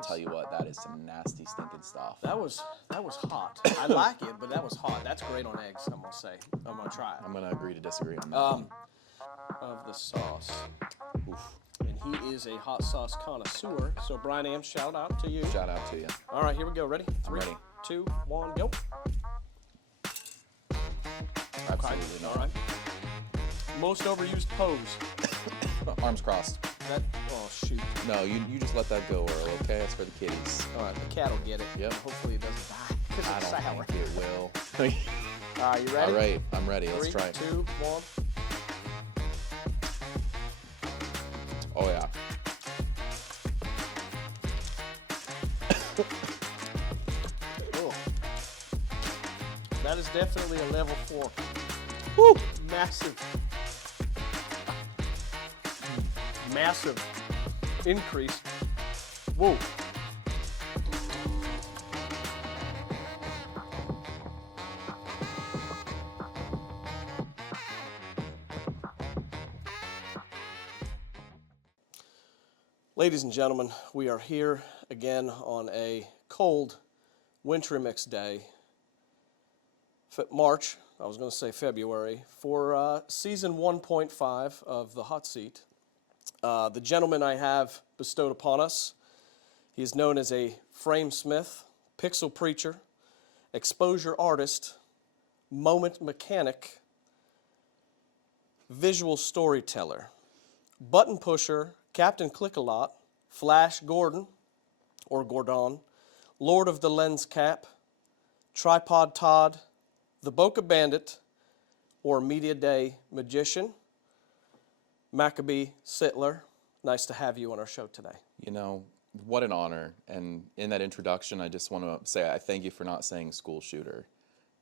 I'll tell you what, that is some nasty, stinking stuff. That was hot. I like it, but that was hot. That's great on eggs, I'm going to say. I'm going to try it. I'm going to agree to disagree on that. Of the sauce. Oof. And he is a hot sauce connoisseur. So, Brian Am, shout out to you. Shout out to you. All right, here we go. Ready? I'm ready. 2, 1, go. Absolutely not. All right. Most overused pose. Arms crossed. Oh, shoot. No, you just let that go, Earl, okay? That's for the kiddies. All right, the cat will get it. Yep. Hopefully it doesn't die. 'Cause I it's don't sour. think it will. All right, you ready? All right, I'm ready. Let's 3, try it. 2, 1. Oh, yeah. Oh. That is definitely a level 4. Woo! Massive increase. Whoa. Ladies and gentlemen, we are here again on a cold, wintry mix day, March, I was going to say February, for season 1.5 of the Hot Seat. The gentleman I have bestowed upon us, he is known as a framesmith, pixel preacher, exposure artist, moment mechanic, visual storyteller, button pusher, Captain Click-A-Lot, Flash Gordon, or Gordon, Lord of the Lens Cap, Tripod Todd, the Boca Bandit, or Media Day Magician, MACABE Sitler. Nice to have you on our show today. You know, what an honor. And in that introduction, I just want to say I thank you for not saying school shooter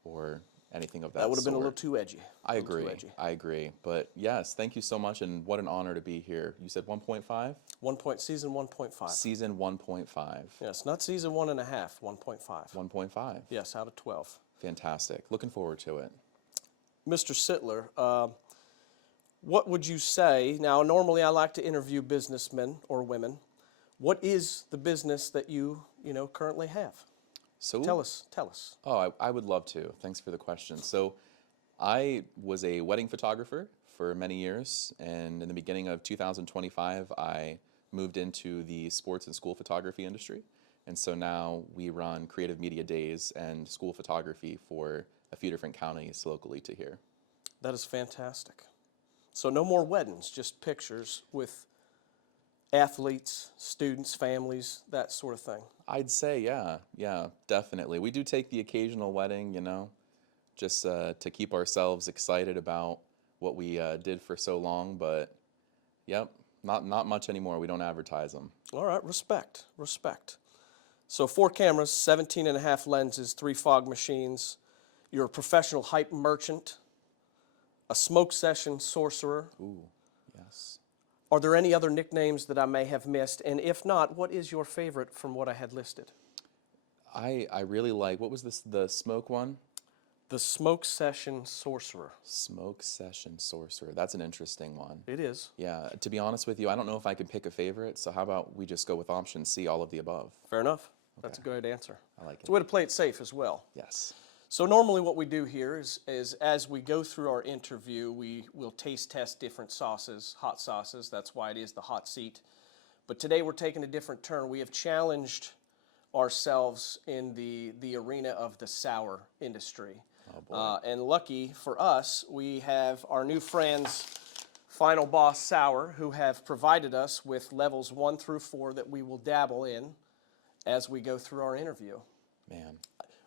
or anything of that sort. That would have been a little too edgy. I agree. But yes, thank you so much, and what an honor to be here. You said 1.5? Season 1.5. Season 1.5. Yes, not season 1.5, 1.5. 1.5. Yes, out of 12. Fantastic. Looking forward to it. Mr. Sitler, what would you say? Now, normally I like to interview businessmen or women. What is the business that you currently have? So Tell us. Oh, I would love to. Thanks for the question. So I was a wedding photographer for many years, and in the beginning of 2025, I moved into the sports and school photography industry. And so now we run creative media days and school photography for a few different counties locally to here. That is fantastic. So no more weddings, just pictures with athletes, students, families, that sort of thing. I'd say, yeah, definitely. We do take the occasional wedding, just to keep ourselves excited about what we did for so long, but yep, not much anymore. We don't advertise them. All right, respect. So 4 cameras, 17.5 lenses, 3 fog machines. You're a professional hype merchant, a smoke session sorcerer. Ooh, yes. Are there any other nicknames that I may have missed? And if not, what is your favorite from what I had listed? I really like, what was this, the smoke one? The smoke session sorcerer. Smoke session sorcerer. That's an interesting one. It is. Yeah, to be honest with you, I don't know if I could pick a favorite, so how about we just go with option C, all of the above? Fair enough. Okay. That's a good answer. I like it. It's a way to play it safe as well. Yes. So normally what we do here is as we go through our interview, we will taste test different sauces, hot sauces. That's why it is the hot seat. But today we're taking a different turn. We have challenged ourselves in the arena of the sour industry. Oh boy. And lucky for us, we have our new friends, Final Boss Sour, who have provided us with levels 1 through 4 that we will dabble in as we go through our interview. Man.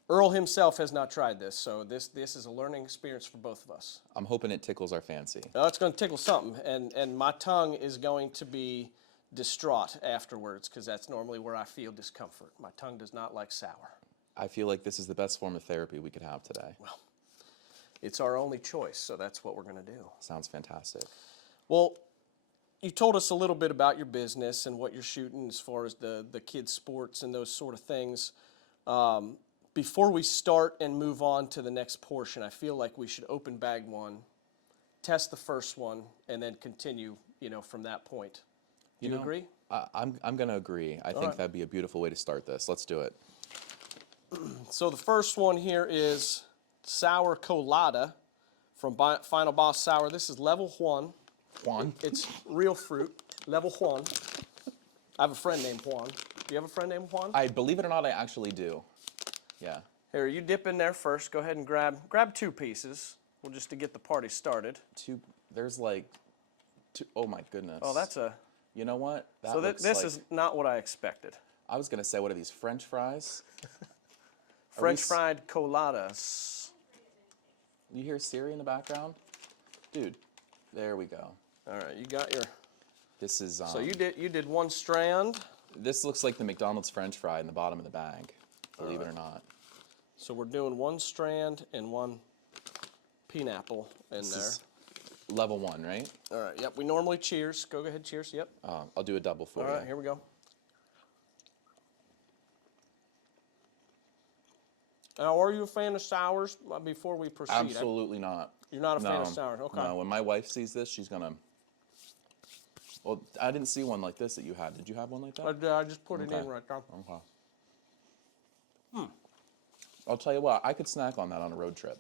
Earl himself has not tried this, so this is a learning experience for both of us. I'm hoping it tickles our fancy. Oh, it's going to tickle something, and my tongue is going to be distraught afterwards because that's normally where I feel discomfort. My tongue does not like sour. I feel like this is the best form of therapy we could have today. Well, it's our only choice, so that's what we're going to do. Sounds fantastic. Well, you told us a little bit about your business and what you're shooting as far as the kids' sports and those sort of things. Before we start and move on to the next portion, I feel like we should open bag one, test the first one, and then continue, from that point. Do you agree? I'm going to agree. I think right. that'd be a beautiful way to start this. Let's do it. So the first one here is Sour Colada from Final Boss Sour. This is level 1. Juan? It's real fruit, level 1. I have a friend named Juan. Do you have a friend named Juan? I believe it or not, I actually do. Yeah. Here, you dip in there first. Go ahead and grab 2 pieces. Well, just to get the party started. There's like two, oh my goodness. Oh, that's a... You know what? That So looks this like, is not what I expected. I was going to say, what are these, French fries? French fried coladas. You hear Siri in the background? Dude, there we go. All right, you got your... This is... So you did 1 strand. This looks like the McDonald's French fry in the bottom of the bag, believe it or not. So we're doing 1 strand and 1 pineapple in This there. is level 1, right? All right, yep, we normally cheers. Go ahead, cheers, yep. I'll do a double for All you. right, here we go. Now, are you a fan of sours before we proceed? Absolutely not. You're not a fan of sours, okay. No, when my wife sees this, she's going to... Well, I didn't see one like this that you had. Did you have one like that? I just put it in right there. Okay. I'll tell you what, I could snack on that on a road trip.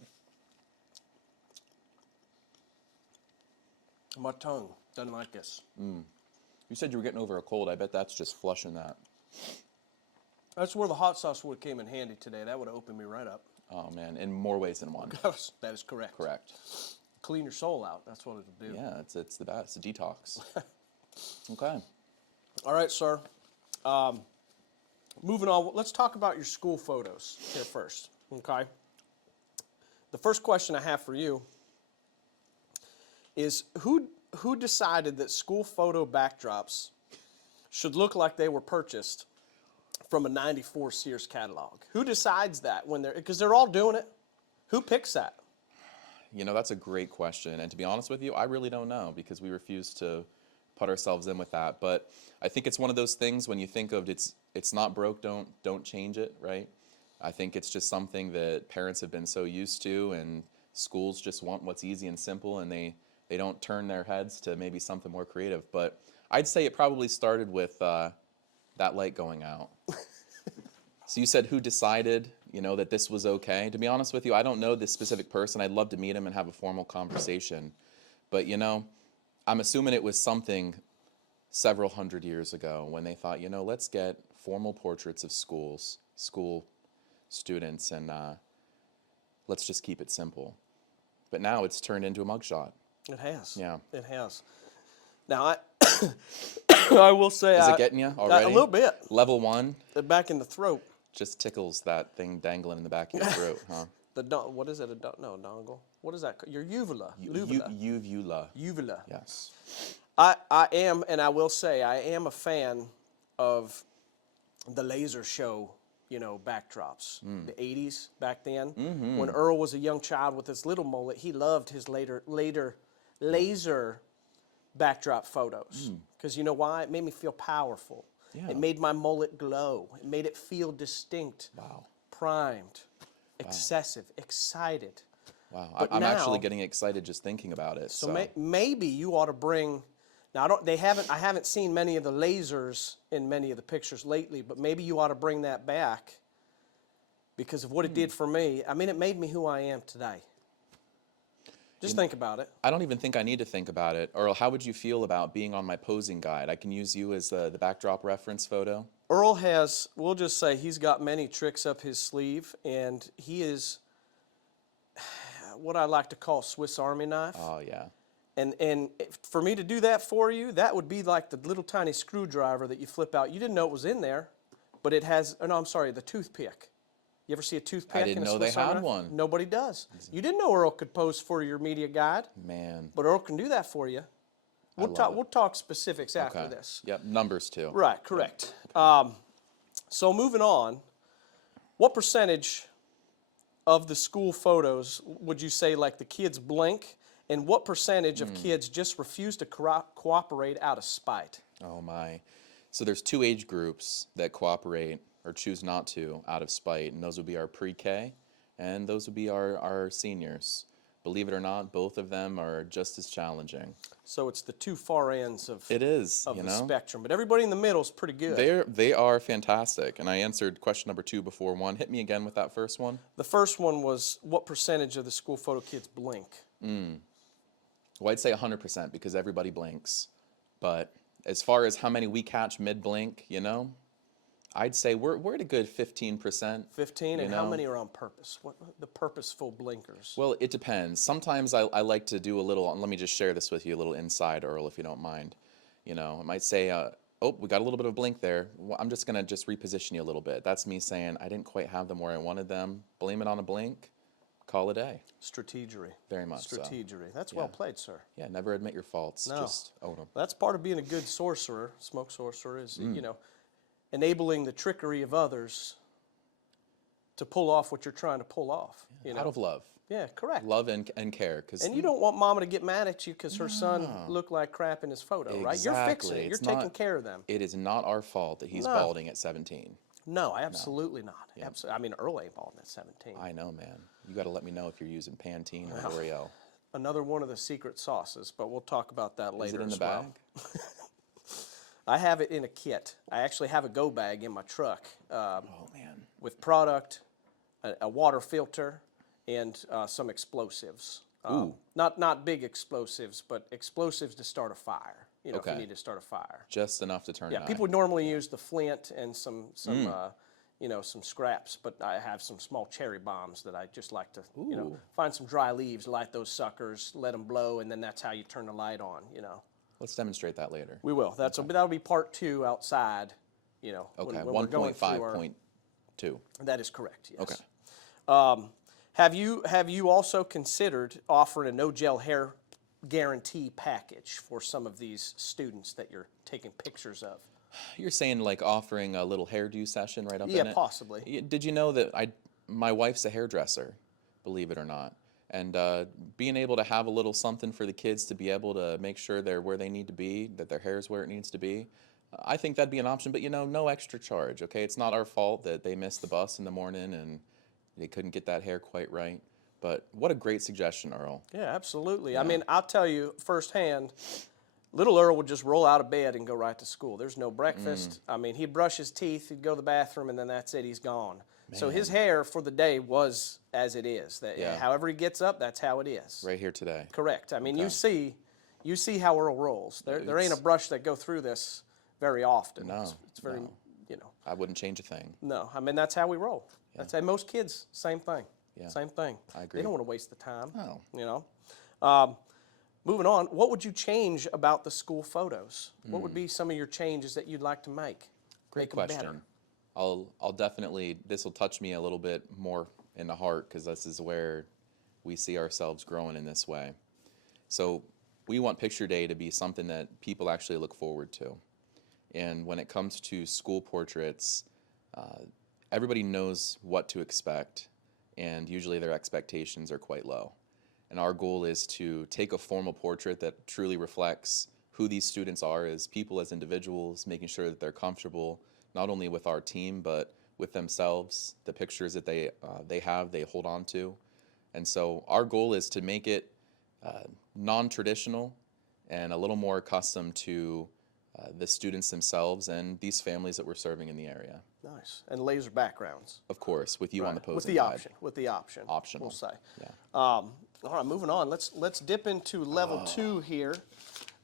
My tongue doesn't like this. You said you were getting over a cold. I bet that's just flushing that. That's where the hot sauce would have came in handy today. That would have opened me right up. Oh, man, in more ways than one. That is correct. Correct. Clean your soul out. That's what it'll do. Yeah, it's the best. It's a detox. Okay. All right, sir. Moving on, let's talk about your school photos here first, okay? The first question I have for you is who decided that school photo backdrops should look like they were purchased from a 94 Sears catalog? Who decides that when because they're all doing it? Who picks that? You know, that's a great question. And to be honest with you, I really don't know because we refuse to put ourselves in with that. But I think it's one of those things when you think of it's not broke, don't change it, right? I think it's just something that parents have been so used to, and schools just want what's easy and simple, and they don't turn their heads to maybe something more creative. But I'd say it probably started with that light going out. So you said who decided, that this was okay? To be honest with you, I don't know this specific person. I'd love to meet him and have a formal conversation. But, I'm assuming it was something several hundred years ago when they thought, let's get formal portraits of school students, and let's just keep it simple. But now it's turned into a mugshot. It has. Yeah. It has. Now, I will say... Is it getting you already? A little bit. Level 1? Back in the throat. Just tickles that thing dangling in the back of your throat, huh? What is it? No, dongle. What is that? Your uvula. Uvula. Uvula. Yes. I am, and I will say, I am a fan of the laser show, backdrops. The 80s back then. When Earl was a young child with his little mullet, he loved his laser backdrop photos. Because you know why? It made me feel powerful. Yeah. It made my mullet glow. It made it feel distinct. Wow. Primed. Excessive. Excited. Wow. But I'm now, actually getting excited just thinking about it. So maybe you ought to bring... Now, I haven't seen many of the lasers in many of the pictures lately, but maybe you ought to bring that back because of what it did for me. I mean, it made me who I am today. Just think about it. I don't even think I need to think about it. Earl, how would you feel about being on my posing guide? I can use you as the backdrop reference photo. Earl has, we'll just say, he's got many tricks up his sleeve, and he is what I like to call Swiss Army knife. Oh, yeah. And for me to do that for you, that would be like the little tiny screwdriver that you flip out. You didn't know it was in there, but it has, the toothpick. You ever see a toothpick? I didn't know they had one. Nobody does. You didn't know Earl could pose for your media guide. Man. But Earl can do that for you. We'll talk specifics after this. Yep, numbers too. Right, correct. So moving on, what percentage of the school photos would you say like the kids blink, and what percentage of kids just refuse to cooperate out of spite? Oh my. So there's 2 age groups that cooperate or choose not to out of spite, and those would be our pre-K and those would be our seniors. believe it or not, both of them are just as challenging. So it's the two far ends of It is, of you the know? spectrum, but everybody in the middle is pretty good. They are fantastic. And I answered question number 2 before 1. Hit me again with that first one. The first one was, what percentage of the school photo kids blink? Well, I'd say 100% because everybody blinks. But as far as how many we catch mid-blink, you know, I'd say we're at a good 15%. 15, you and how know? many are on purpose? What the purposeful blinkers? Well, it depends. Sometimes I like to do a little, let me just share this with you, a little inside, Earl, if you don't mind. You know, I might say, oh, we got a little bit of a blink there. Well, I'm just going to just reposition you a little bit. That's me saying I didn't quite have them where I wanted them. Blame it on a blink. Call it a day. Strategery. Very much so. Strategery. That's well played, sir. Yeah, never admit your faults. No. Just own them. That's part of being a good sorcerer, smoke sorcerer, is, you know, enabling the trickery of others to pull off what you're trying to pull off. You know? Out of love. Yeah, correct. Love and care. And you don't want mama to get mad at you because her son looked like crap in his photo, right? You're fixing it. You're taking care of them. It is not our fault that he's balding at 17. No, absolutely not. Absolutely. I mean, Earl ain't balding at 17. I know, man. You got to let me know if you're using Pantene or L'Oreal. Another one of the secret sauces, but we'll talk about that later. Is it in the as well. bag? I have it in a kit. I actually have a go bag in my truck Oh, man. with product, a water filter, and some explosives. Ooh. Not big explosives, but explosives to start a fire. You know, if Okay. you need to start a fire. Just enough to turn Yeah, an people eye. would normally use the flint and some you know, some scraps, but I have some small cherry bombs that I just like to, you know, find some dry leaves, light those suckers, let them blow, and then that's how you turn the light on, you know. Let's demonstrate that later. We will. That'll be part 2 outside, you know. Okay, when we're going through our- 1.5.2. That is correct, yes. Okay. Have you also considered offering a no gel hair guarantee package for some of these students that you're taking pictures of? You're saying like offering a little hairdo session right up in Yeah, it? possibly. Did you know that my wife's a hairdresser, believe it or not? And being able to have a little something for the kids to be able to make sure they're where they need to be, that their hair's where it needs to be, I think that'd be an option. But, you know, no extra charge, okay? It's not our fault that they missed the bus in the morning and they couldn't get that hair quite right. But what a great suggestion, Earl. Yeah, absolutely. I mean, I'll tell you firsthand, little Earl would just roll out of bed and go right to school. There's no breakfast. I mean, he'd brush his teeth, he'd go to the bathroom, and then that's it, he's gone. So his hair for the day was as it is. However he gets up, that's how it is. Right here today. Correct. I mean, you see how Earl rolls. There ain't a brush that go through this very often. No, It's very, you know. I wouldn't change a thing. No, I mean, that's how we roll. That's how most kids, same thing. Yeah. Same thing. I agree. They don't want to waste the time. No. You know. Moving on, what would you change about the school photos? What would be some of your changes that you'd like to make? Great Make 'em question. better? I'll definitely, this will touch me a little bit more in the heart because this is where we see ourselves growing in this way. So we want Picture Day to be something that people actually look forward to. And when it comes to school portraits, everybody knows what to expect, and usually their expectations are quite low. And our goal is to take a formal portrait that truly reflects who these students are as people, as individuals, making sure that they're comfortable not only with our team but with themselves, the pictures that they hold on to. And so our goal is to make it non-traditional and a little more accustomed to the students themselves and these families that we're serving in the area. Nice. And laser backgrounds. Of course, with you on the Right. posing With the guide. option. With the option. Optional. We'll say. Yeah. All right, moving on. Let's dip into level 2 here.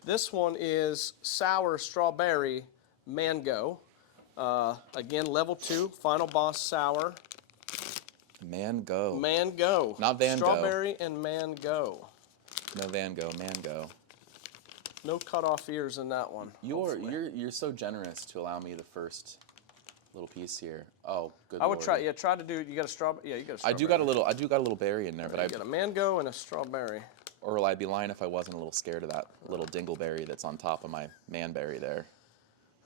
This one is sour strawberry mango. Again, level 2, final boss sour. Mango. Mango. Not Van Gogh. Strawberry and mango. No Van Gogh, Mango. No cut off ears in that one. hopefully. You're so generous to allow me the first little piece here. Oh, good I would Lord. try. Yeah, try to do. You got a strawberry. Yeah, you got a I strawberry. do got a little berry in there, but You got a mango and a strawberry. Earl, I'd be lying if I wasn't a little scared of that little dingleberry that's on top of my manberry there.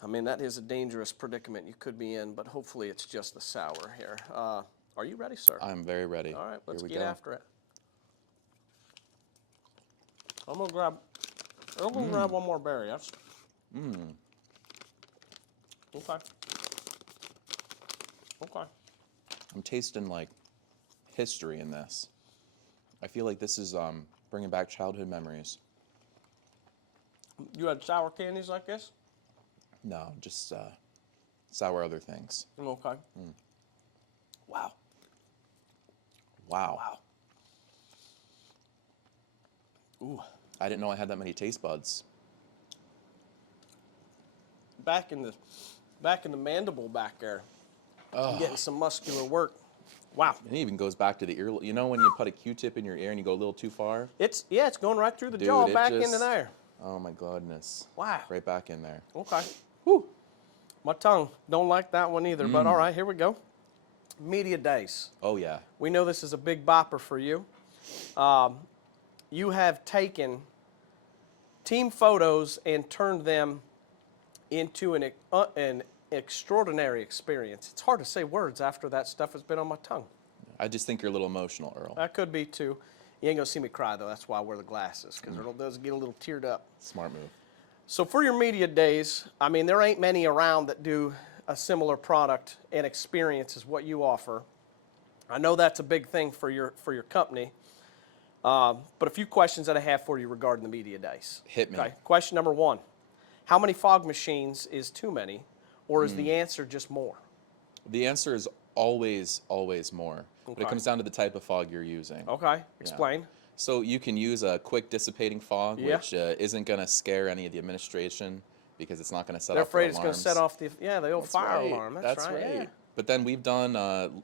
I mean, that is a dangerous predicament you could be in, but hopefully it's just the sour here. Are you ready, sir? I'm very ready. All right, let's Here we get go. after it. I'm gonna grab one more berry. That's. Okay. Okay. I'm tasting like history in this. I feel like this is bringing back childhood memories. You had sour candies like this? No, just sour other things. Okay. Wow. Wow. Wow. Ooh. I didn't know I had that many taste buds. Back in the mandible back there. Oh. Getting some muscular work. Wow. And it even goes back to the ear. You know when you put a Q-tip in your ear and you go a little too far? It's going right through the Dude, jaw, it back just- into there. Oh my goodness. Wow. Right back in there. Okay. Whew. My tongue don't like that one either, but all right, here we go. Media days. Oh yeah. We know this is a big bopper for you. You have taken team photos and turned them into an extraordinary experience. It's hard to say words after that stuff has been on my tongue. I just think you're a little emotional, Earl. That could be too. You ain't gonna see me cry though. That's why I wear the glasses, because it does get a little teared up. Smart move. So for your media days, I mean, there ain't many around that do a similar product and experience as what you offer. I know that's a big thing for your company. But a few questions that I have for you regarding the media days. Hit me. Okay. Question number 1. How many fog machines is too many, or is the answer just more? The answer is always, always more. But Okay. it comes down to the type of fog you're using. Okay. Explain. So you can use a quick dissipating fog, Yeah. which isn't going to scare any of the administration because it's not going to set They're off afraid the it's going to alarms. set off the old That's fire right. alarm. That's right. Yeah. But then we've done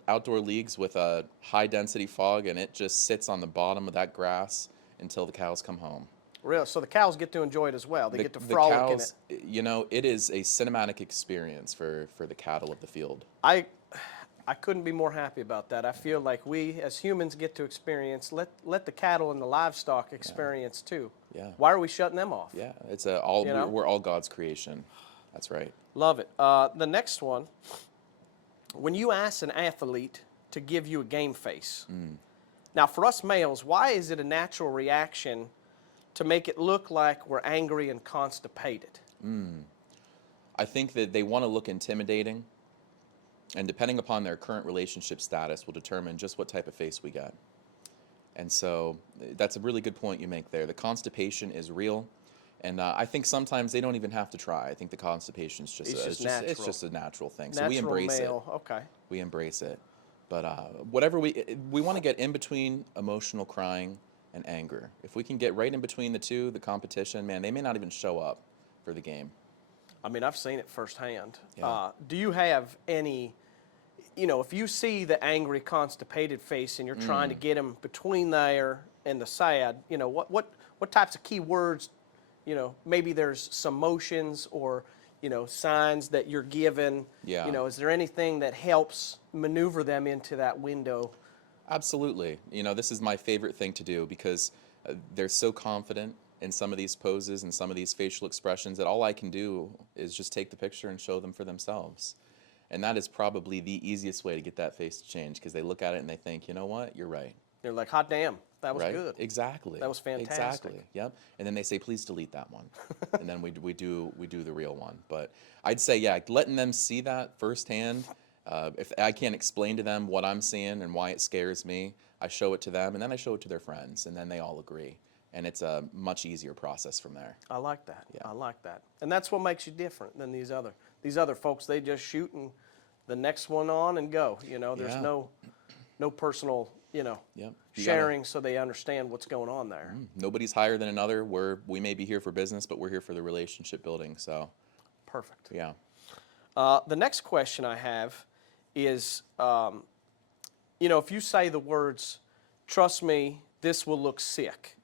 outdoor leagues with a high density fog, and it just sits on the bottom of that grass until the cows come home. Really? So the cows get to enjoy it as well. They get to The frolic in cows, it. you know, it is a cinematic experience for the cattle of the field. I couldn't be more happy about that. I feel like we as humans get to experience, let the cattle and the livestock experience too. Yeah. Why are we shutting them off? Yeah, it's You know? we're all God's creation. That's right. Love it. The next one, when you ask an athlete to give you a game face, now for us males, why is it a natural reaction to make it look like we're angry and constipated? I think that they want to look intimidating, and depending upon their current relationship status will determine just what type of face we get. And so that's a really good point you make there. The constipation is real, and I think sometimes they don't even have to try. I think the constipation is just It's just it's just a natural thing. Natural So we embrace male. it. Okay. We embrace it. But whatever we want to get in between emotional crying and anger. If we can get right in between the two, the competition, man, they may not even show up for the game. I mean, I've seen it firsthand. Yeah. Do you have any, if you see the angry, constipated face and you're trying to get them between there and the sad, what types of key words, maybe there's some motions or, signs that you're given. Yeah. Is there anything that helps maneuver them into that window? Absolutely. This is my favorite thing to do because they're so confident in some of these poses and some of these facial expressions that all I can do is just take the picture and show them for themselves. And that is probably the easiest way to get that face to change because they look at it and they think, you know what, you're right. They're like, hot damn, that was Right? good. Exactly. That was fantastic. Exactly. Yep. And then they say, please delete that one. And then we do the real one. But I'd say, yeah, letting them see that firsthand. If I can't explain to them what I'm seeing and why it scares me, I show it to them and then I show it to their friends and then they all agree. And it's a much easier process from there. I like that. Yeah. I like that. And that's what makes you different than these other folks. They just shoot and the next one on and go. There's Yeah. no personal, Yep. You sharing so they understand what's going on there. Nobody's higher than another. We may be here for business, but we're here for the relationship building. So, Perfect. yeah. The next question I have is, if you say the words, trust me, this will look sick.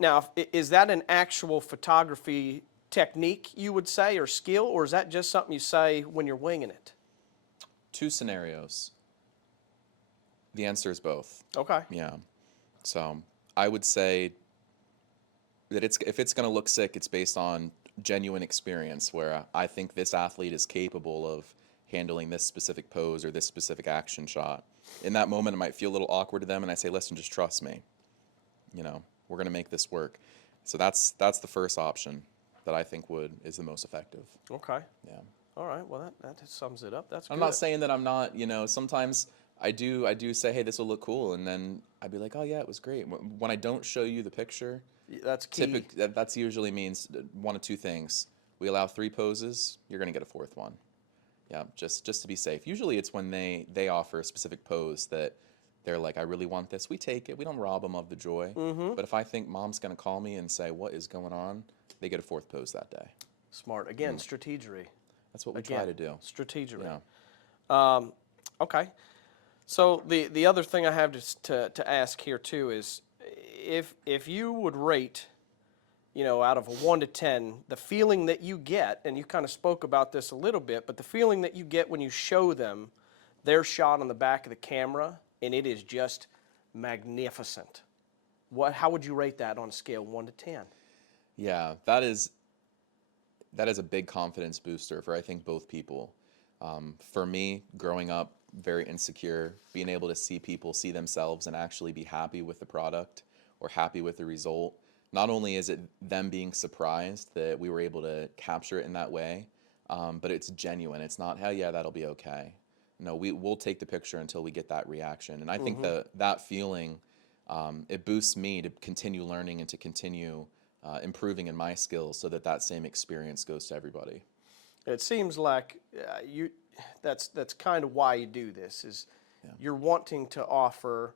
Now, is that an actual photography technique, you would say, or skill, or is that just something you say when you're winging it? Two scenarios. The answer is both. Okay. Yeah. So I would say that if it's going to look sick, it's based on genuine experience where I think this athlete is capable of handling this specific pose or this specific action shot. In that moment, it might feel a little awkward to them, and I say, listen, just trust me. We're going to make this work. So that's the first option that I think is the most effective. Okay. Yeah. All right. Well, that sums it up. That's I'm good. not saying that I'm not, sometimes I do say, hey, this will look cool, and then I'd be like, oh yeah, it was great. When I don't show you the picture, That's key. that's usually means one of two things. We allow 3 poses, you're gonna get a 4th one. Yeah, just to be safe. Usually it's when they offer a specific pose that they're like, I really want this. We take it. We don't rob them of the joy. Mm-hmm. But if I think mom's gonna call me and say, what is going on, they get a 4th pose that day. Smart. Again, strategery. That's what we try to do. Strategery. Yeah. Okay. So the other thing I have to ask here too is if you would rate, out of a 1 to 10, the feeling that you get, and you kind of spoke about this a little bit, but the feeling that you get when you show them their shot on the back of the camera, and it is just magnificent. How would you rate that on a scale 1 to 10? Yeah, that is a big confidence booster for I think both people. For me, growing up very insecure, being able to see people see themselves and actually be happy with the product or happy with the result. Not only is it them being surprised that we were able to capture it in that way, but it's genuine. It's not, hell yeah, that'll be okay. No, we'll take the picture until we get that reaction. And I think that feeling, it boosts me to continue learning and to continue improving in my skills so that same experience goes to everybody. It seems like that's kind of why you do this, is you're wanting to offer,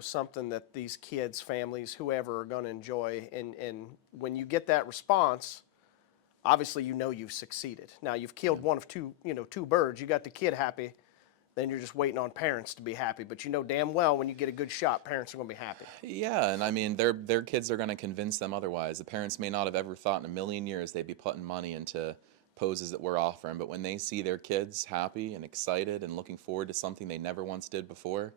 something that these kids, families, whoever are going to enjoy. And when you get that response, obviously you've succeeded. Now you've killed one of two birds. You got the kid happy, then you're just waiting on parents to be happy. But you know damn well when you get a good shot, parents are going to be happy. Yeah, and I mean, their kids are going to convince them otherwise. The parents may not have ever thought in a million years they'd be putting money into poses that we're offering, but when they see their kids happy and excited and looking forward to something they never once did before,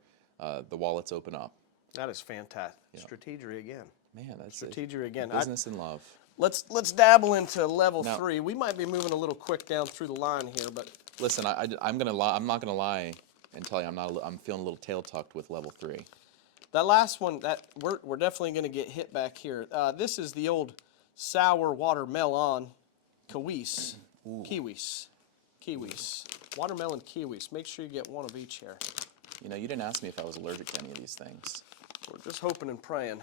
the wallets open up. That is fantastic. Yeah. Strategery again. Man, that's strategery again. Business and love. Let's dabble into level 3. We might be moving a little quick down through the line here, but listen, I'm gonna lie. I'm not gonna lie and tell you I'm feeling a little tail tucked with level 3. That last one, we're definitely gonna get hit back here. This is the old sour watermelon kiwis. Kiwis. Watermelon kiwis. Make sure you get one of each here. You didn't ask me if I was allergic to any of these things. We're just hoping and praying.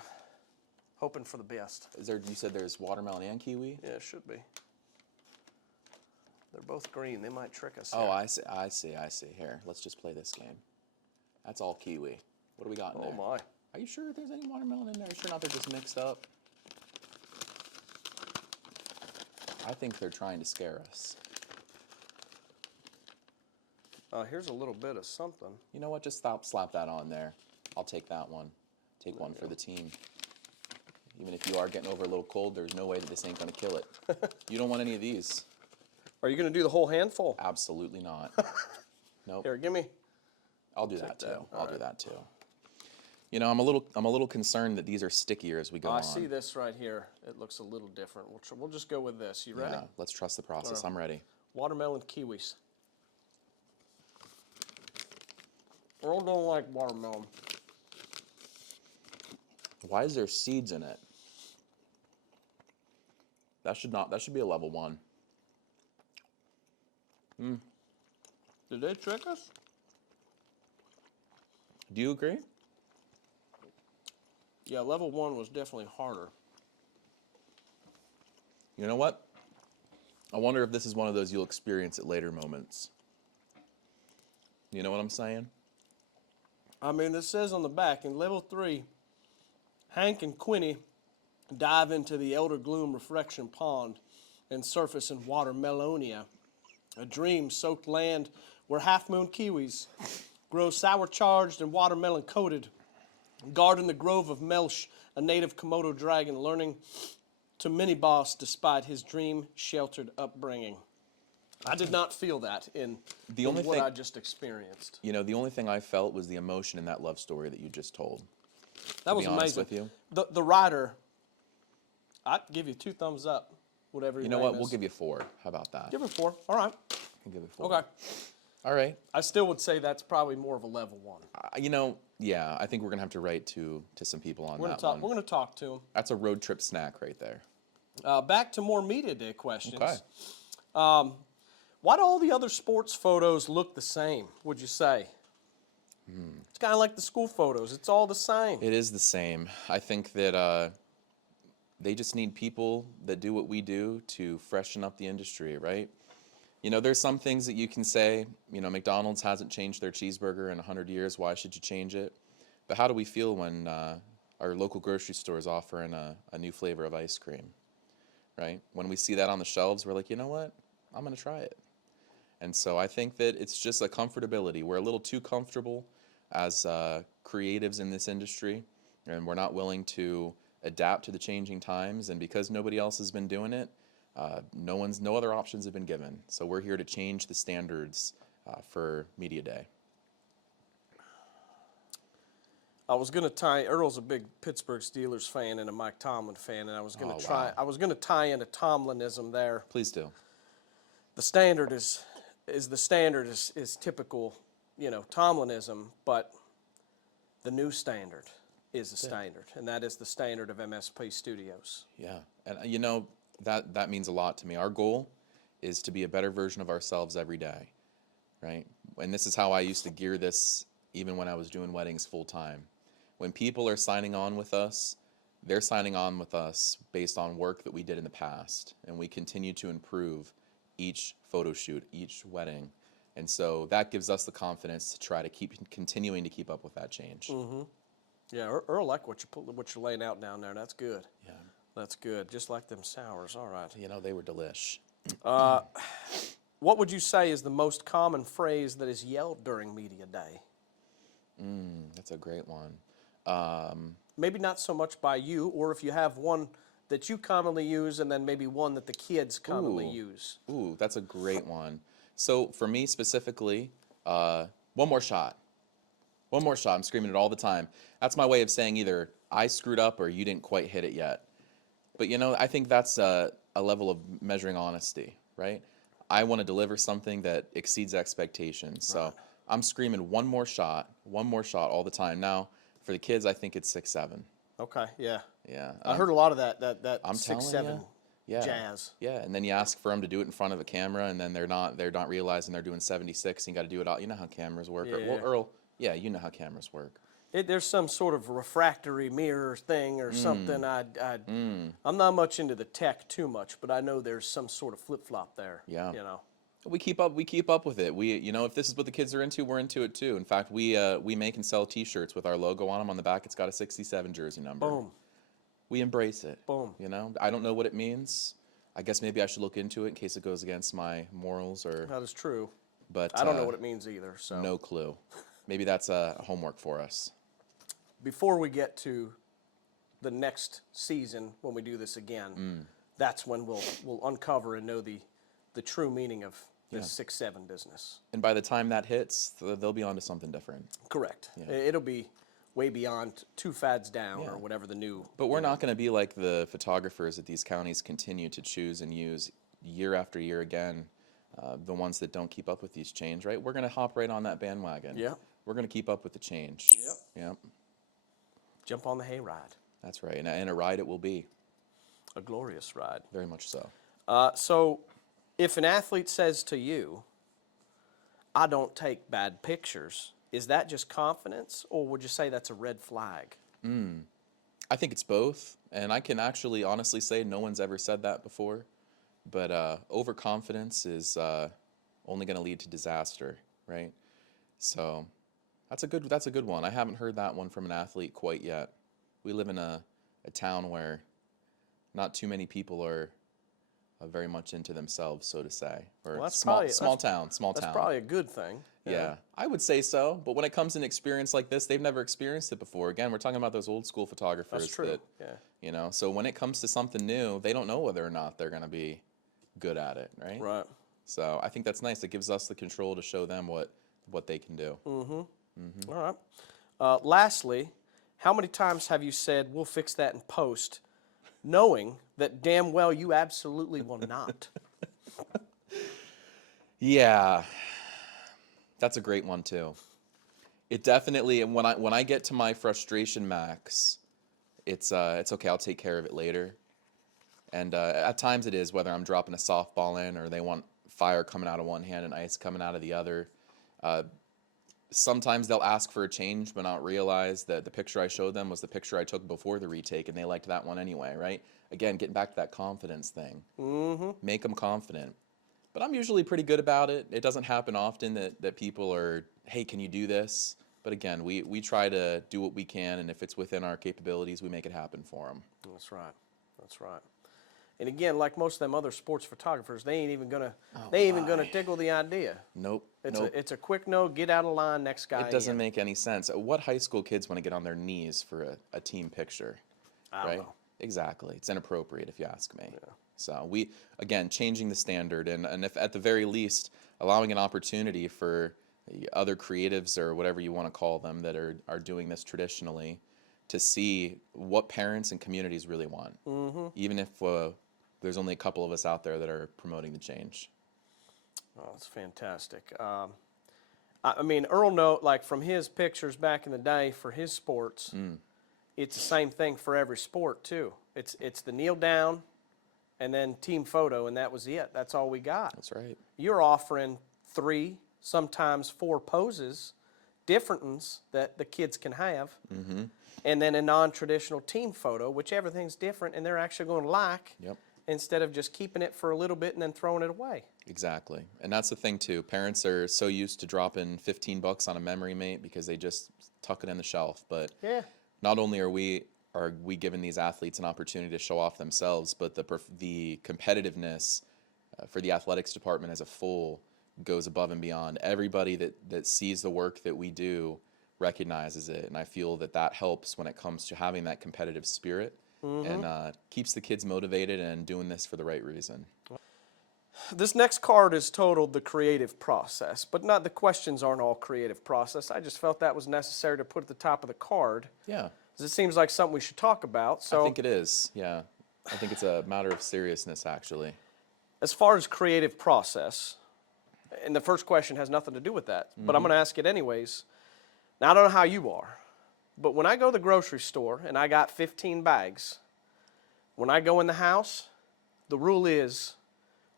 Hoping for the best. You said there's watermelon and kiwi? Yeah, it should be. They're both green. They might trick us. Oh, I see. Here, let's just play this game. That's all kiwi. What do we got in there? Oh, my. Are you sure there's any watermelon in there? Are you sure not they're just mixed up? I think they're trying to scare us. Here's a little bit of something. You know what? Just slap that on there. I'll take that one. Take one for the team. Even if you are getting over a little cold, there's no way that this ain't going to kill it. You don't want any of these. Are you going to do the whole handful? Absolutely not. Nope. Here, give me. I'll do that too. I'll do that too. I'm a little concerned that these are stickier as we go on. I see this right here. It looks a little different. We'll just go with this. You ready? Yeah, let's trust the process. I'm ready. Watermelon kiwis. Earl don't like watermelon. Why is there seeds in it? That should be a level 1. Did they trick us? Do you agree? Yeah, level 1 was definitely harder. You know what? I wonder if this is one of those you'll experience at later moments. You know what I'm saying? I mean, it says on the back, in level 3, Hank and Quinny dive into the Elder Gloom Reflection Pond and surface in Watermelonia, a dream-soaked land where half-moon kiwis grow sour-charged and watermelon-coated. Guard in the grove of Melsh, a native Komodo dragon, learning to mini-boss despite his dream-sheltered upbringing. I did not feel that in what I just experienced. The only thing I felt was the emotion in that love story that you just told. That was amazing. With you. The writer, I'd give you 2 thumbs up, whatever your You know name what? is. We'll give you 4. How about that? Give it 4. All right. I'll give it 4. Okay. All right. I still would say that's probably more of a level 1. Yeah, I think we're going to have to write to some people on that We're one. going to talk to them. That's a road trip snack right there. Back to more media day questions. Okay. Why do all the other sports photos look the same, would you say? It's kind of like the school photos. It's all the same. It is the same. I think that they just need people that do what we do to freshen up the industry, right? You know, there's some things that you can say, you know, McDonald's hasn't changed their cheeseburger in 100 years. Why should you change it? But how do we feel when our local grocery store is offering a new flavor of ice cream, right? When we see that on the shelves, we're like, you know what? I'm going to try it. And so I think that it's just a comfortability. We're a little too comfortable as creatives in this industry, and we're not willing to adapt to the changing times. And because nobody else has been doing it, no other options have been given. So we're here to change the standards for Media Day. I was gonna tie. Earl's a big Pittsburgh Steelers fan and a Mike Tomlin fan, and I was gonna try. Wow. I was gonna tie in a Tomlinism there. Please do. The standard is typical, you know, Tomlinism, but the new standard is the standard, and that is the standard of MSP Studios. Yeah, and you know, that means a lot to me. Our goal is to be a better version of ourselves every day, right? And this is how I used to gear this even when I was doing weddings full time. When people are signing on with us, they're signing on with us based on work that we did in the past, and we continue to improve each photo shoot, each wedding. And so that gives us the confidence to try to keep continuing to keep up with that change. Mm-hmm. Yeah, Earl, like what you're laying out down there. That's good. Yeah. That's good. Just like them sours. All right. You know, they were delish. What would you say is the most common phrase that is yelled during Media Day? That's a great one. Maybe not so much by you, or if you have one that you commonly use, and then maybe one that the kids commonly use. Ooh, that's a great one. So for me specifically, one more shot. One more shot. I'm screaming it all the time. That's my way of saying either I screwed up or you didn't quite hit it yet. But you know, I think that's a level of measuring honesty, right? I want to deliver something that exceeds expectations. So I'm screaming one more shot all the time. Now, for the kids, I think it's 6, 7. Okay, yeah. Yeah. I heard a lot of that I'm 6, telling 7 ya. Yeah. jazz. Yeah, and then you ask for them to do it in front of a camera, and then they're not realizing they're doing 76, and you got to do it all. You know how cameras work. Yeah. Well, Earl, yeah, you know how cameras work. There's some sort of refractory mirror thing or something. I'm not much into the tech too much, but I know there's some sort of flip-flop there. Yeah. You know. We keep up with it. You know, if this is what the kids are into, we're into it too. In fact, we make and sell T-shirts with our logo on them. On the back, it's got a 67 jersey number. Boom. We embrace it. Boom. You know, I don't know what it means. I guess maybe I should look into it in case it goes against my morals or. That is true. But I don't know what it means either. So no clue. Maybe that's a homework for us. Before we get to the next season when we do this again, that's when we'll uncover and know the true meaning of this 6, 7 business. And by the time that hits, they'll be onto something different. Correct. Yeah. It'll be way beyond 2 fads down or whatever the new. But we're not going to be like the photographers that these counties continue to choose and use year after year again. The ones that don't keep up with these change, right? We're going to hop right on that bandwagon. Yeah. We're going to keep up with the change. Yep. Yep. Jump on the hayride. That's right. And a ride it will be. A glorious ride. Very much so. So if an athlete says to you, I don't take bad pictures, is that just confidence, or would you say that's a red flag? I think it's both. And I can actually honestly say no one's ever said that before. But overconfidence is only going to lead to disaster, right? So that's a good one. I haven't heard that one from an athlete quite yet. We live in a town where not too many people are very much into themselves, so to say. Or Well, that's small probably- town. That's probably a good thing. Yeah, I would say so. But when it comes to an experience like this, they've never experienced it before. Again, we're talking about those old school photographers. That's true. That, Yeah. you know, so when it comes to something new, they don't know whether or not they're going to be good at it, right? Right. So I think that's nice. It gives us the control to show them what they can do. All right. Lastly, how many times have you said, we'll fix that in post, knowing that damn well you absolutely will not? Yeah, that's a great one too. It definitely, when I get to my frustration max, it's okay. I'll take care of it later. And at times it is, whether I'm dropping a softball in or they want fire coming out of one hand and ice coming out of the other. sometimes they'll ask for a change but not realize that the picture I showed them was the picture I took before the retake, and they liked that one anyway, right? Again, getting back to that confidence thing. Make them confident. But I'm usually pretty good about it. It doesn't happen often that people are, hey, can you do this? But again, we try to do what we can, and if it's within our capabilities, we make it happen for them. That's right. That's right. And again, like most of them other sports photographers, they ain't even gonna tickle the idea. Nope. It's a quick no, get out of line, next guy. It doesn't make any sense. What high school kids want to get on their knees for a team picture? I don't know. Exactly. It's inappropriate if you ask me. Yeah. So we, again, changing the standard, and if at the very least allowing an opportunity for other creatives or whatever you want to call them that are doing this traditionally to see what parents and communities really want, even if there's only a couple of us out there that are promoting the change. Oh, that's fantastic. I mean, Earl, like from his pictures back in the day for his sports, it's the same thing for every sport too. It's the kneel down and then team photo, and that was it. That's all we got. That's right. You're offering 3, sometimes 4 poses, different ones that the kids can have, and then a non-traditional team photo, which everything's different, and they're actually going to like, instead of just keeping it for a little bit and then throwing it away. Exactly. And that's the thing too. Parents are so used to dropping $15 on a memory mate because they just tuck it in the shelf. But not only are we giving these athletes an opportunity to show off themselves, but the competitiveness for the athletics department as a full goes above and beyond. Everybody that sees the work that we do recognizes it, and I feel that helps when it comes to having that competitive spirit and keeps the kids motivated and doing this for the right reason. This next card is titled The Creative Process, but the questions aren't all creative process. I just felt that was necessary to put at the top of the card. Yeah. It seems like something we should talk about. So I think it is, yeah. I think it's a matter of seriousness, actually. As far as creative process, and the first question has nothing to do with that, but I'm going to ask it anyways. Now, I don't know how you are, but when I go to the grocery store and I got 15 bags, when I go in the house, the rule is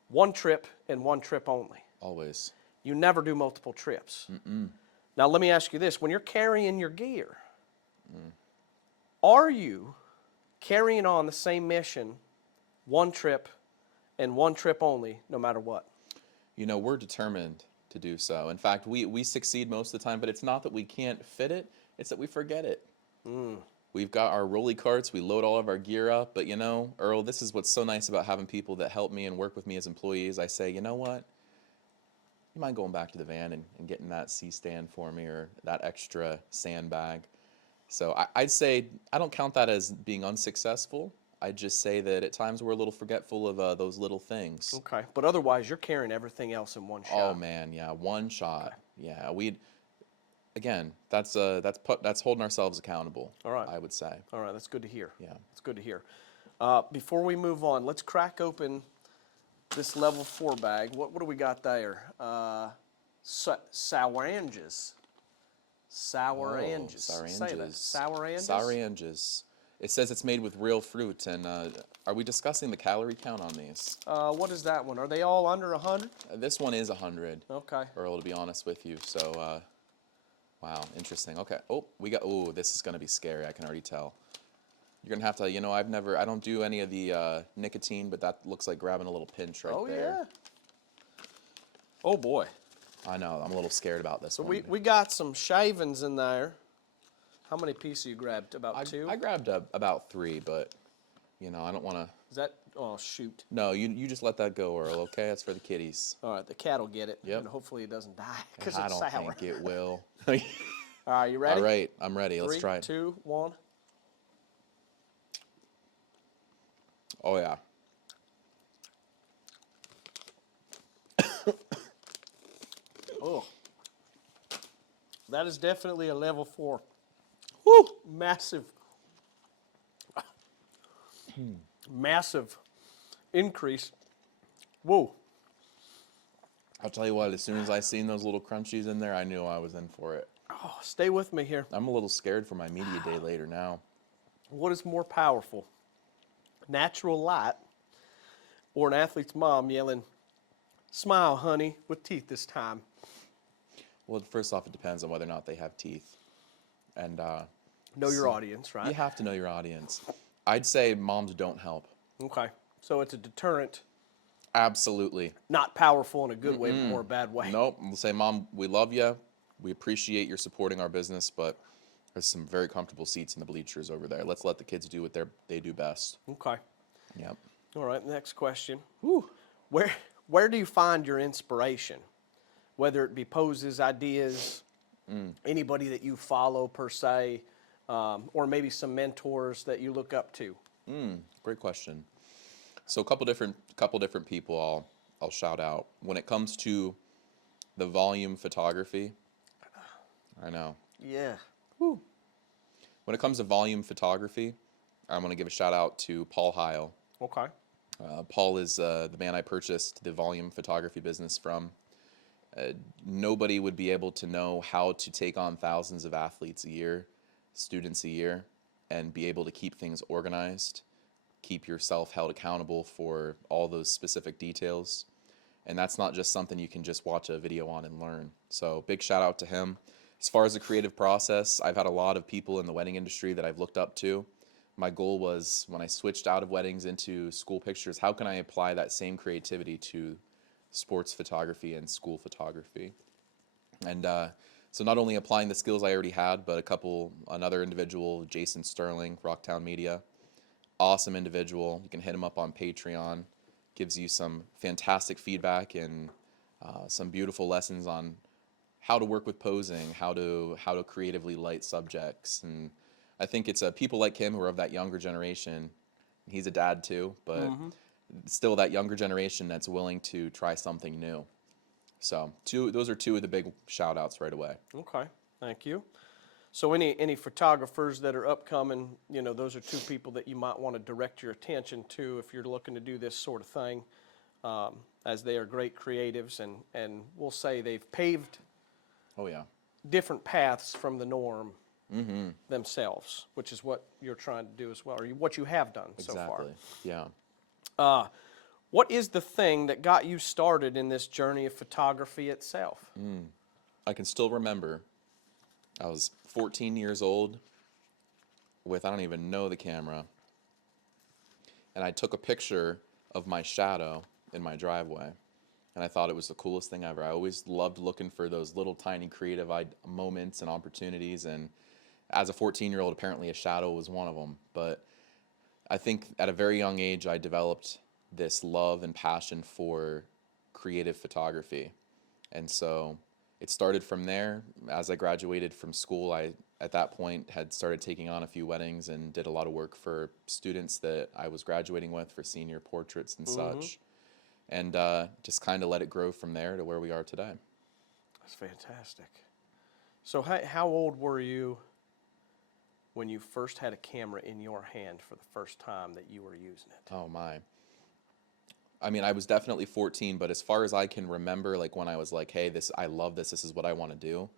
1 trip and 1 trip only. Always. You never do multiple trips. Now, let me ask you this. When you're carrying your gear, are you carrying on the same mission, 1 trip and 1 trip only, no matter what? You know, we're determined to do so. In fact, we succeed most of the time, but it's not that we can't fit it, it's that we forget it. We've got our rolly carts, we load all of our gear up, but you know, Earl, this is what's so nice about having people that help me and work with me as employees. I say, you know what? You mind going back to the van and getting that C-stand for me or that extra sandbag? So I'd say I don't count that as being unsuccessful. I'd just say that at times we're a little forgetful of those little things. Okay, but otherwise you're carrying everything else in 1 shot. Oh man, yeah, 1 shot. Okay. Yeah, again, that's holding ourselves accountable. All right. I would say. All right, that's good to hear. Yeah, it's good to hear. Before we move on, let's crack open this level 4 bag. What do we got there? Sauranges. Sauranges. Say that. Sauranges. Sauranges. It says it's made with real fruit, and are we discussing the calorie count on these? What is that one? Are they all under 100? This one is 100. Okay. Earl, to be honest with you. So, wow, interesting. Okay. This is going to be scary. I can already tell. You're going to have to, you know, I don't do any of the nicotine, but that looks like grabbing a little pinch right there. Oh, yeah. Oh, boy. I know. I'm a little scared about this one. We got some shavings in there. How many pieces you grabbed? About 2? I grabbed about 3, but, you know, I don't want to. Is that? Oh, shoot. No, you just let that go, Earl, okay? That's for the kitties. All right, the cat will get it. Yep. And hopefully it doesn't die because it's sour. I don't think it will. All right, you ready? All right, I'm ready. Let's try it. 3, 2, 1. Oh, yeah. Oh. That is definitely a level 4. Woo! Massive. Massive increase. Whoa. I'll tell you what, as soon as I seen those little crunchies in there, I knew I was in for it. Oh, stay with me here. I'm a little scared for my media day later now. What is more powerful? Natural light or an athlete's mom yelling, "Smile, honey, with teeth this time"? Well, first off, it depends on whether or not they have teeth. And Know your audience, right? you have to know your audience. I'd say moms don't help. Okay. So it's a deterrent, Absolutely. not powerful in a good way, but more a bad way. Nope. We'll say, Mom, we love you. We appreciate your supporting our business, but there's some very comfortable seats in the bleachers over there. Let's let the kids do what they do best. Okay. Yep. All right, next question. Whew. Where do you find your inspiration? Whether it be poses, ideas, anybody that you follow per se, or maybe some mentors that you look up to? Great question. So a couple different people I'll shout out. When it comes to the volume photography, I know. Yeah. When it comes to volume photography, I want to give a shout out to Paul Heil. Okay. Paul is the man I purchased the volume photography business from. Nobody would be able to know how to take on thousands of athletes a year, students a year, and be able to keep things organized, keep yourself held accountable for all those specific details. And that's not just something you can just watch a video on and learn. So big shout out to him. As far as the creative process, I've had a lot of people in the wedding industry that I've looked up to. My goal was, when I switched out of weddings into school pictures, how can I apply that same creativity to sports photography and school photography? And so not only applying the skills I already had, but another individual, Jason Sterling, Rocktown Media, awesome individual. You can hit him up on Patreon. Gives you some fantastic feedback and some beautiful lessons on how to work with posing, how to creatively light subjects. And I think it's people like him who are of that younger generation. He's a dad too, but still that younger generation that's willing to try something new. So those are two of the big shout outs right away. Okay. Thank you. So any photographers that are upcoming, those are two people that you might want to direct your attention to if you're looking to do this sort of thing, as they are great creatives, and we'll say they've paved Oh yeah. different paths from the norm themselves, which is what you're trying to do as well, or what you have done so far. Exactly. Yeah. What is the thing that got you started in this journey of photography itself? I can still remember I was 14 years old with, I don't even know the camera, and I took a picture of my shadow in my driveway, and I thought it was the coolest thing ever. I always loved looking for those little tiny creative moments and opportunities, and as a 14-year-old, apparently a shadow was one of them. But I think at a very young age, I developed this love and passion for creative photography, and so it started from there. As I graduated from school, I, at that point, had started taking on a few weddings and did a lot of work for students that I was graduating with for senior portraits and such. And just kind of let it grow from there to where we are today. That's fantastic. So how old were you when you first had a camera in your hand for the first time that you were using it? Oh, my. I mean, I was definitely 14, but as far as I can remember, like when I was like, hey, I love this is what I want to do,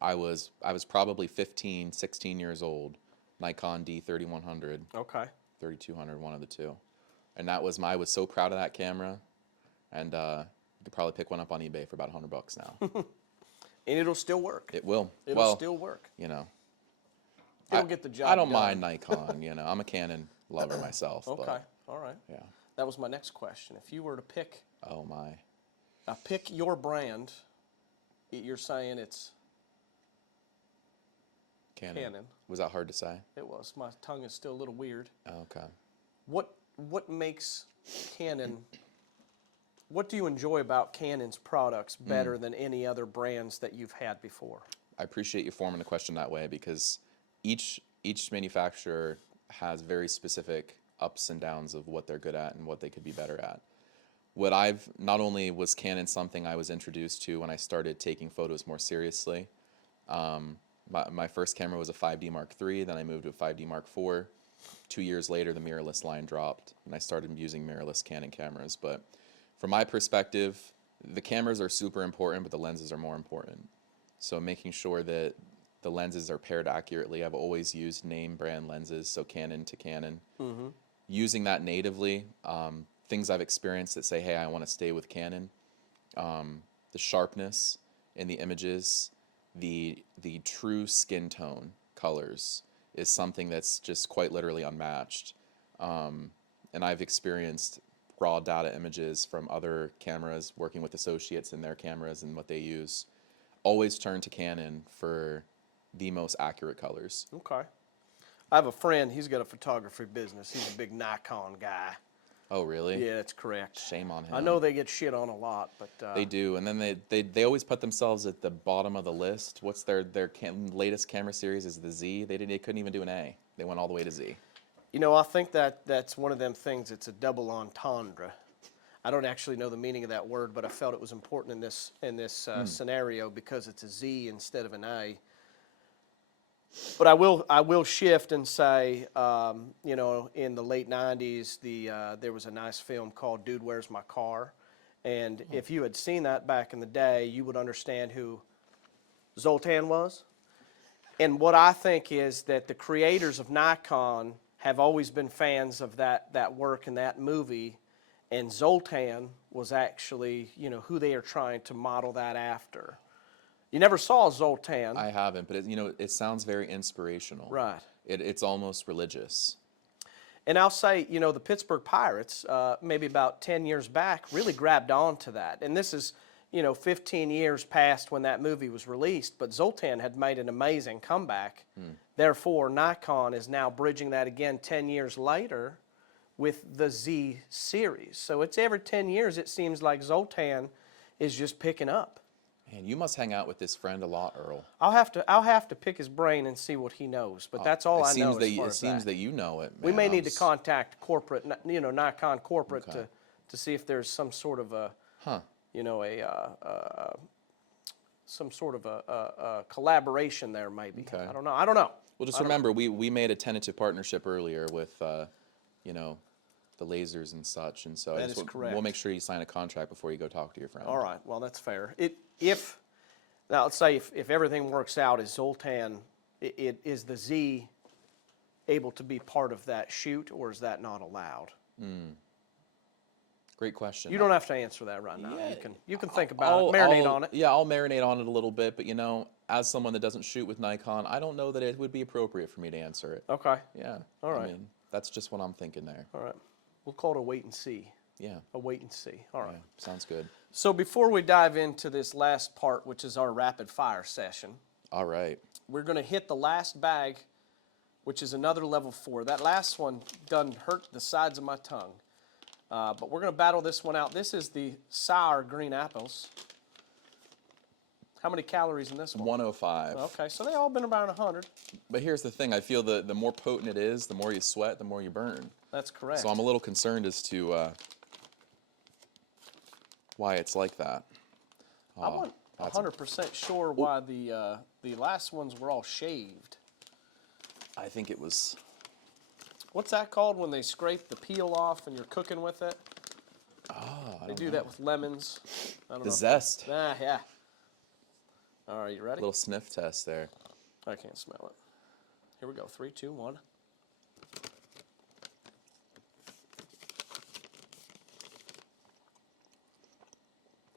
I was probably 15, 16 years old, Nikon D3100. Okay. 3200, one of the two. And I was so proud of that camera, and you could probably pick one up on eBay for about $100 now. And it'll still work. It will. It'll still work. It'll get the job I don't done. mind Nikon, I'm a Canon lover myself. Okay. But, All right. yeah. That was my next question. If you were to pick Oh, my. pick your brand, you're saying it's Canon. Was that hard to say? It was. My tongue is still a little weird. Okay. What makes Canon, what do you enjoy about Canon's products better than any other brands that you've had before? I appreciate you forming the question that way, because each manufacturer has very specific ups and downs of what they're good at and what they could be better at. Not only was Canon something I was introduced to when I started taking photos more seriously. My first camera was a 5D Mark III, then I moved to a 5D Mark IV. 2 years later, the mirrorless line dropped, and I started using mirrorless Canon cameras. But from my perspective, the cameras are super important, but the lenses are more important. So making sure that the lenses are paired accurately. I've always used name brand lenses, so Canon to Canon. Using that natively, things I've experienced that say, hey, I want to stay with Canon. The sharpness in the images, the true skin tone colors is something that's just quite literally unmatched. And I've experienced raw data images from other cameras, working with associates in their cameras and what they use. Always turn to Canon for the most accurate colors. Okay. I have a friend, he's got a photography business. He's a big Nikon guy. Oh, really? Yeah, that's correct. Shame on him. I know they get shit on a lot, but... They do, and then they always put themselves at the bottom of the list. What's their latest camera series is the Z. They couldn't even do an A. They went all the way to Z. You know, I think that's one of them things, it's a double entendre. I don't actually know the meaning of that word, but I felt it was important in this scenario because it's a Z instead of an A. But I will shift and say, you know, in the late 90s, there was a nice film called Dude, Where's My Car? And if you had seen that back in the day, you would understand who Zoltan was. And what I think is that the creators of Nikon have always been fans of that work and that movie, and Zoltan was actually, you know, who they are trying to model that after. You never saw Zoltan. I haven't, but it sounds very inspirational. Right. It's almost religious. And I'll say, you know, the Pittsburgh Pirates, maybe about 10 years back, really grabbed on to that. And this is, you know, 15 years past when that movie was released, but Zoltan had made an amazing comeback. Therefore, Nikon is now bridging that again 10 years later with the Z series. So it's every 10 years it seems like Zoltan is just picking up. Man, you must hang out with this friend a lot, Earl. I'll have to pick his brain and see what he knows, but that's all I know. It seems that you know it. Man. We may need to contact corporate, you know, Nikon corporate to see if there's some sort of a, you know, some sort of a collaboration there, maybe. Okay. I don't know. Well, just remember, we made a tentative partnership earlier with, you know, the lasers and such, and so That is correct. We'll make sure you sign a contract before you go talk to your friend. All right. Well, that's fair. Now let's say if everything works out, is Zoltan, is the Z able to be part of that shoot, or is that not allowed? Great question. You don't have to answer that right now. Yeah, you can think about it, marinate on it. Yeah, I'll marinate on it a little bit, but you know, as someone that doesn't shoot with Nikon, I don't know that it would be appropriate for me to answer it. Okay. Yeah. All right. I mean, that's just what I'm thinking there. All right. We'll call it a wait and see. Yeah. A wait and see. All right. Yeah, sounds good. So before we dive into this last part, which is our rapid fire session, All right. we're going to hit the last bag, which is another level 4. That last one done hurt the sides of my tongue. But we're going to battle this one out. This is the sour green apples. How many calories in this one? 105. Okay, so they all been around 100. But here's the thing. I feel the more potent it is, the more you sweat, the more you burn. That's correct. So I'm a little concerned as to why it's like that. I wasn't 100% sure why the last ones were all shaved. I think it was... What's that called when they scrape the peel off and you're cooking with it? They do that with lemons. I don't know. The zest. Yeah. All right, you ready? Little sniff test there. I can't smell it. Here we go. 3, 2, 1.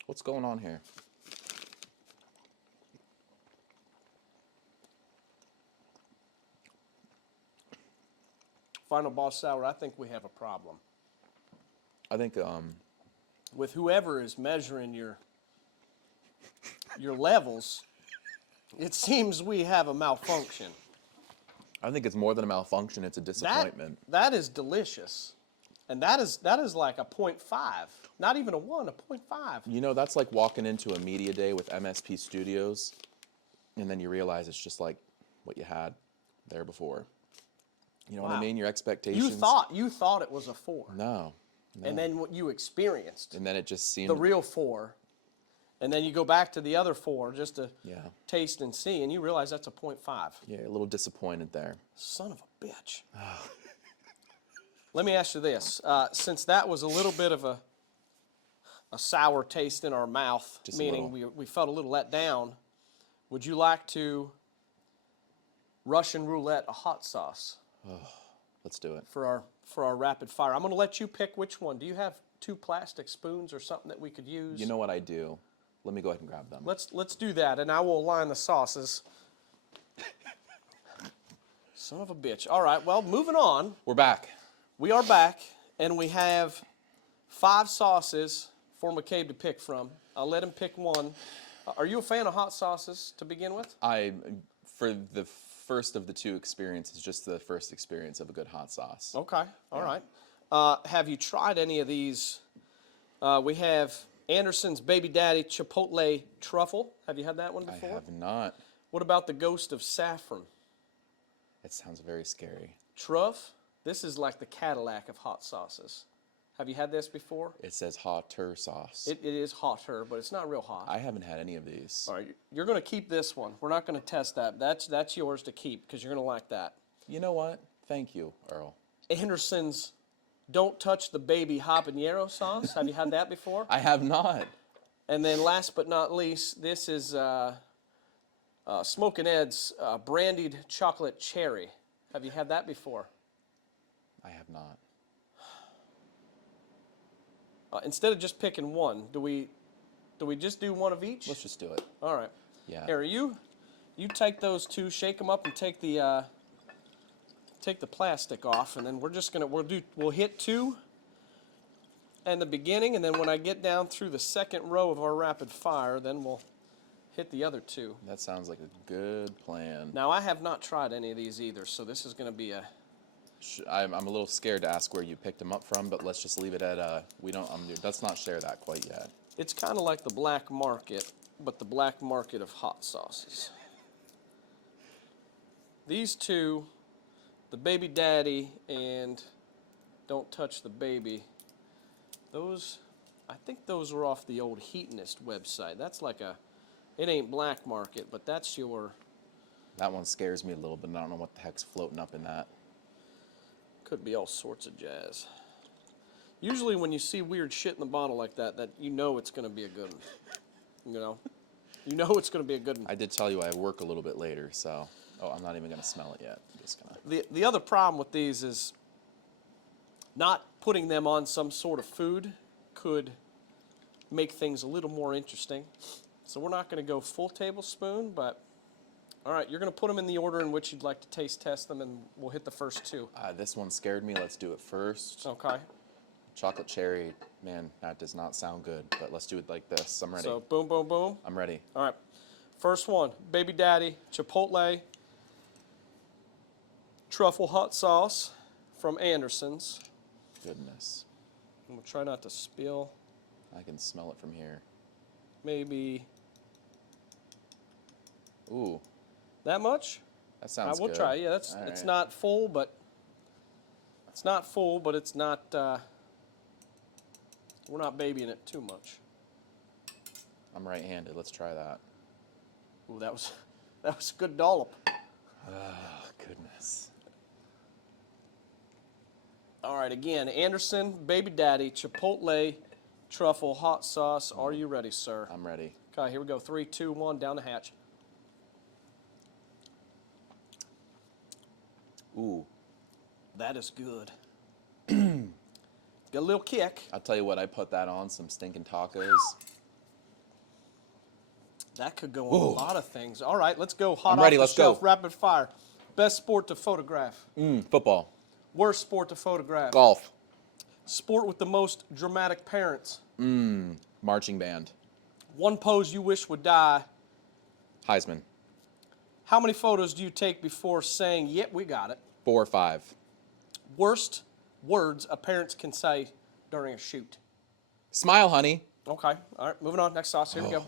What's going on here? Final boss sour, I think we have a problem. I think With whoever is measuring your levels, it seems we have a malfunction. I think it's more than a malfunction. It's a disappointment. That is delicious. And that is like a 0.5. Not even a 1, a 0.5. You know, that's like walking into a media day with MSP Studios, and then you realize it's just like what you had there before. You know what I mean? Your expectations. You thought it was a 4. No. And then what you experienced, And then it just seemed... the real 4. And then you go back to the other 4 just to Yeah. taste and see, and you realize that's a 0.5. Yeah, a little disappointed there. Son of a bitch. Let me ask you this. Since that was a little bit of a sour taste in our mouth, Just a meaning little. we felt a little let down, would you like to Russian roulette a hot sauce Let's do it. for our rapid fire? I'm going to let you pick which one. Do you have 2 plastic spoons or something that we could use? You know what I do? Let me go ahead and grab them. Let's do that, and I will align the sauces. Son of a bitch. All right, well, moving on. We're back. We are back, and we have 5 sauces for McCabe to pick from. I'll let him pick one. Are you a fan of hot sauces to begin with? For the first of the 2 experiences, just the first experience of a good hot sauce. Okay, all right. Have you tried any of these? We have Anderson's Baby Daddy Chipotle Truffle. Have you had that one before? I have not. What about the Ghost of Saffron? It sounds very scary. Truff, this is like the Cadillac of hot sauces. Have you had this before? It says hotter sauce. It is hotter, but it's not real hot. I haven't had any of these. All right, you're going to keep this one. We're not going to test that. That's yours to keep because you're going to like that. You know what? Thank you, Earl. Anderson's Don't Touch the Baby Habanero sauce. Have you had that before? I have not. And then last but not least, this is Smokin' Ed's Brandied Chocolate Cherry. Have you had that before? I have not. Instead of just picking one, do we just do one of each? Let's just do it. All right. Yeah. Harry, you take those 2, shake them up, and take the plastic off, and then we're just gonna we'll hit 2 in the beginning, and then when I get down through the second row of our rapid fire, then we'll hit the other 2. That sounds like a good plan. Now I have not tried any of these either, so this is gonna be a. I'm a little scared to ask where you picked them up from, but let's just leave it at let's not share that quite yet. It's kind of like the black market, but the black market of hot sauces. These 2, the Baby Daddy and Don't Touch the Baby, I think those were off the old Heatonist website. That's like it ain't black market, but that's your. That one scares me a little bit. I don't know what the heck's floating up in that. Could be all sorts of jazz. Usually when you see weird shit in the bottle like that you know it's going to be a good one. You know it's going to be a good one. I did tell you I work a little bit later, so I'm not even going to smell it yet. I'm just gonna. The other problem with these is not putting them on some sort of food could make things a little more interesting. So we're not going to go full tablespoon, but all right, you're going to put them in the order in which you'd like to taste test them, and we'll hit the first 2. This one scared me. Let's do it first. Okay. Chocolate cherry, man, that does not sound good, but let's do it like this. I'm ready. So boom, boom, boom. I'm ready. All right. First one, Baby Daddy Chipotle Truffle Hot Sauce from Anderson's. Goodness. I'm going to try not to spill. I can smell it from here. Maybe Ooh, that much? that sounds I will good. try. Yeah, All it's right. not full, but it's not. We're not babying it too much. I'm right-handed. Let's try that. Ooh, that was a good dollop. Oh, goodness. All right, again, Anderson Baby Daddy Chipotle Truffle Hot Sauce. Are you ready, sir? I'm ready. Okay, here we go. 3, 2, 1, down the hatch. Ooh. That is good. Got a little kick. I'll tell you what, I put that on some stinking tacos. That could go on Ooh. a lot of things. All right, let's go. Hot I'm ready, off the let's shelf, go. rapid fire. Best sport to photograph. Football. Worst sport to photograph. Golf. Sport with the most dramatic parents. Marching band. One pose you wish would die. Heisman. How many photos do you take before saying, yep, we got it? 4 or 5. Worst words a parent can say during a shoot. Smile, honey. Okay, all right, moving on. Next sauce, here we go.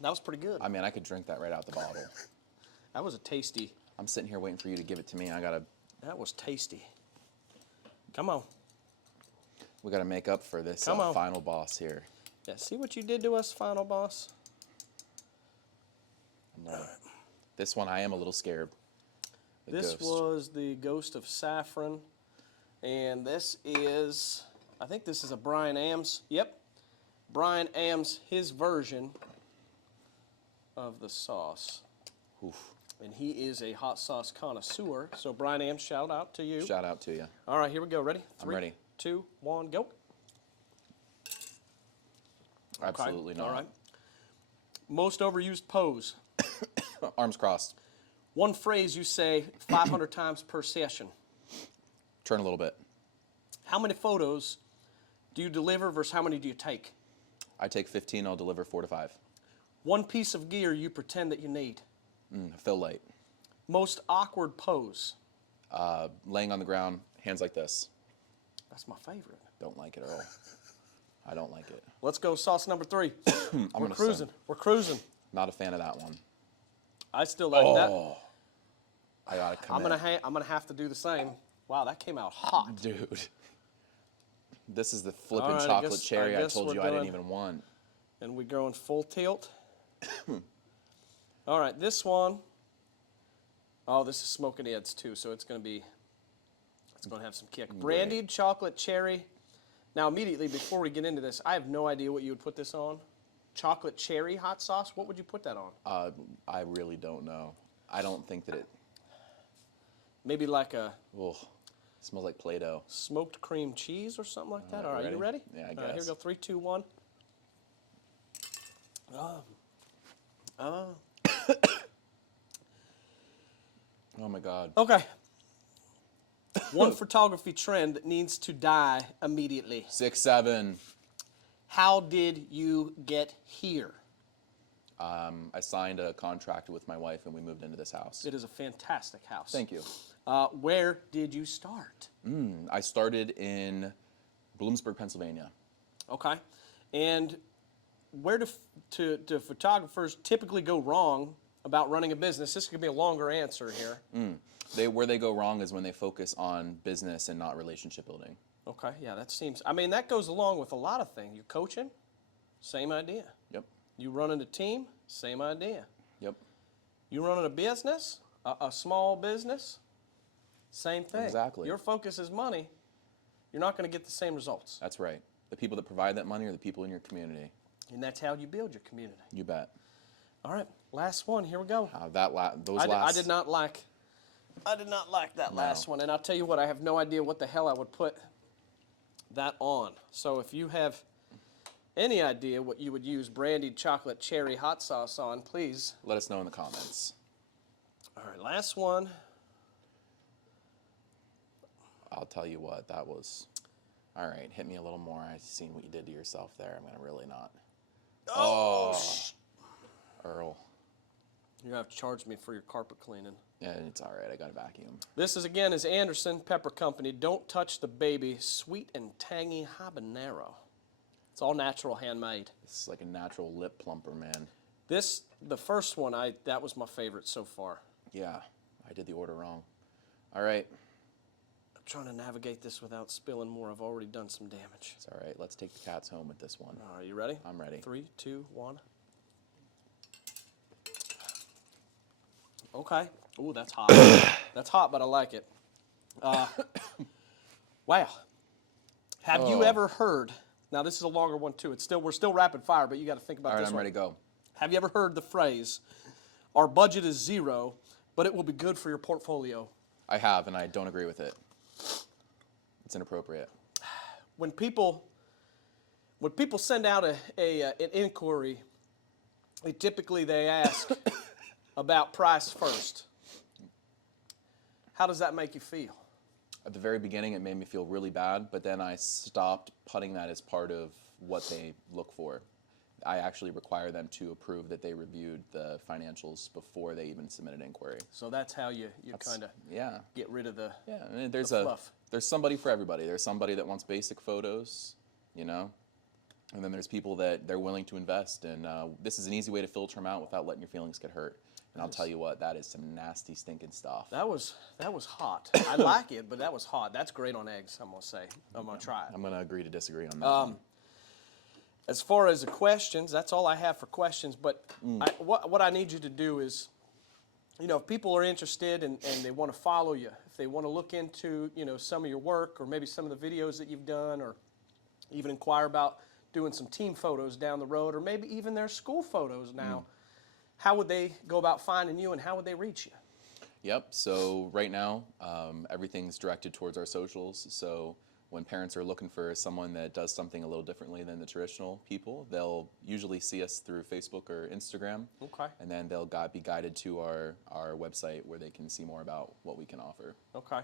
That was pretty good. I mean, I could drink that right out the bottle. That was a tasty. I'm sitting here waiting for you to give it to me. That was tasty. Come on. We gotta make up for this Come on. final boss here. Yeah, see what you did to us, final boss? I'm ready. This one, I am a little scared. The This ghost. was the Ghost of Saffron, and this is, I think this is a Brian Ames. Yep, Brian Ames, his version of the sauce. Oof. And he is a hot sauce connoisseur. So Brian Ames, shout out to you. Shout out to you. All right, here we go. Ready? I'm ready. 2, 1, go. Absolutely Okay. not. All right. Most overused pose. Arms crossed. One phrase you say 500 times per session. Turn a little bit. How many photos do you deliver versus how many do you take? I take 15, I'll deliver 4 to 5. One piece of gear you pretend that you need. Fill light. Most awkward pose. Laying on the ground, hands like this. That's my favorite. Don't like it at all. I don't like it. Let's go sauce number 3. We're gonna cruising. We're cruising. Not a fan of that one. I still like that. I gotta commit. I'm gonna have to do the same. Wow, that came out hot. Dude. This is the flippin' All right, chocolate cherry I guess told we're you I didn't doing- even want. And we're going full tilt. All right, this one. Oh, this is smoking heads too, so it's gonna have some kick. Brandied chocolate cherry. Now, immediately before we get into this, I have no idea what you would put this on. Chocolate cherry hot sauce. What would you put that on? I really don't know. I don't think that it. Maybe like a Ugh, smells like Play-Doh. smoked cream cheese or something like that. All All right, right, you ready? Yeah, I All right, here guess. we go. 3, 2, 1. Oh my God. Okay. One photography trend that needs to die immediately. 6, 7. How did you get here? I signed a contract with my wife and we moved into this house. It is a fantastic house. Thank you. Where did you start? I started in Bloomsburg, Pennsylvania. Okay. And where do photographers typically go wrong about running a business? This could be a longer answer here. Where they go wrong is when they focus on business and not relationship building. Okay, yeah, that goes along with a lot of things. You're coaching, same idea. Yep. You running a team, same idea. Yep. You running a business, a small business, same thing. Exactly. Your focus is money, you're not going to get the same results. That's right. The people that provide that money are the people in your community. And that's how you build your community. You bet. All right, last one. Here we go. I did not like that last one, and I'll tell you what. I have no idea what the hell I would put that on. So if you have any idea what you would use brandied chocolate cherry hot sauce on, please let us know in the comments. All right, last one. I'll tell you what, that was. All right, hit me a little more. I've seen what you did to yourself there. I'm going to really not. Earl. You're going to have to charge me for your carpet cleaning. Yeah, it's all right. I got a vacuum. This is, again, is Anderson Pepper Company. Don't touch the baby. Sweet and tangy habanero. It's all natural, handmade. It's like a natural lip plumper, man. The first one, that was my favorite so far. Yeah, I did the order wrong. All right. I'm trying to navigate this without spilling more. I've already done some damage. It's all right. Let's take the cats home with this one. All right, you ready? I'm ready. 3, 2, 1. Okay. Ooh, that's hot. That's hot, but I like it. Wow. Have you ever heard? Now this is a longer one too. We're still rapid fire, but you got to think about All right, this I'm one. ready to go. Have you ever heard the phrase, "Our budget is zero, but it will be good for your portfolio"? I have, and I don't agree with it. It's inappropriate. When people send out an inquiry, they ask about price first. How does that make you feel? At the very beginning, it made me feel really bad, but then I stopped putting that as part of what they look for. I actually require them to approve that they reviewed the financials before they even submit an inquiry. So that's how you kind of get rid of the I mean, there's fluff. There's somebody for everybody. There's somebody that wants basic photos, you know, and then there's people that they're willing to invest. And this is an easy way to filter them out without letting your feelings get hurt. And I'll tell you what, that is some nasty, stinking stuff. That was hot. I like it, but that was hot. That's great on eggs, I'm going to say. I'm going to try it. I'm going to agree to disagree on that one. As far as the questions, that's all I have for questions. But what I need you to do is, if people are interested and they want to follow you, if they want to look into, some of your work or maybe some of the videos that you've done, or even inquire about doing some team photos down the road, or maybe even their school photos now, how would they go about finding you and how would they reach you? Yep, so right now, everything's directed towards our socials. So when parents are looking for someone that does something a little differently than the traditional people, they'll usually see us through Facebook or Instagram. Okay. And then they'll be guided to our website where they can see more about what we can offer. Okay.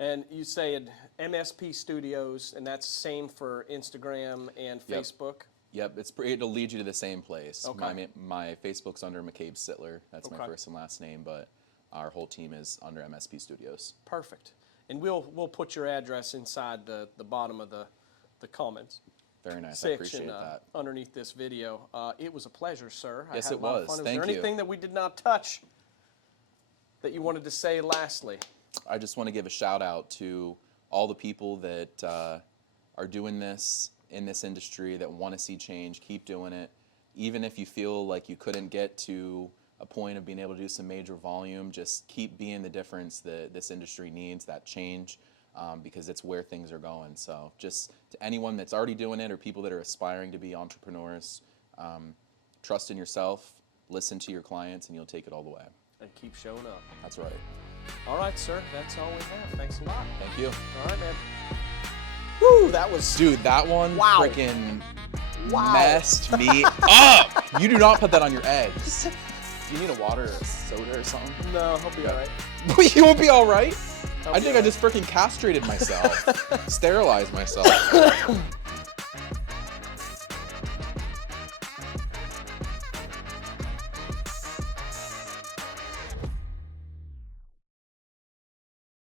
And you said MSP Studios, and that's same for Instagram and Yep. Facebook? Yep, it'll lead you to the same place. Okay. My Facebook's under MACABE Sitler. That's my Okay. first and last name, but our whole team is under MSP Studios. Perfect. And we'll put your address inside the bottom of the comments Very nice. I appreciate section that. underneath this video. It was a pleasure, sir. Yes, I had it a lot of was. fun. Thank Was there you. anything that we did not touch that you wanted to say lastly? I just want to give a shout out to all the people that are doing this in this industry, that want to see change. Keep doing it. Even if you feel like you couldn't get to a point of being able to do some major volume, just keep being the difference that this industry needs, that change, because it's where things are going. So just to anyone that's already doing it or people that are aspiring to be entrepreneurs, trust in yourself, listen to your clients, and you'll take it all the way. And keep showing up. That's right. All right, sir. That's all we have. Thanks a lot. Thank you. All right, man. Woo, that was... Dude, that one Wow. freaking Wow. messed me up. You do not put that on your eggs. Do you need a water or a soda or something? No, I'll be all right. You won't be all right? I'll I be think all I just freaking castrated myself, sterilized myself.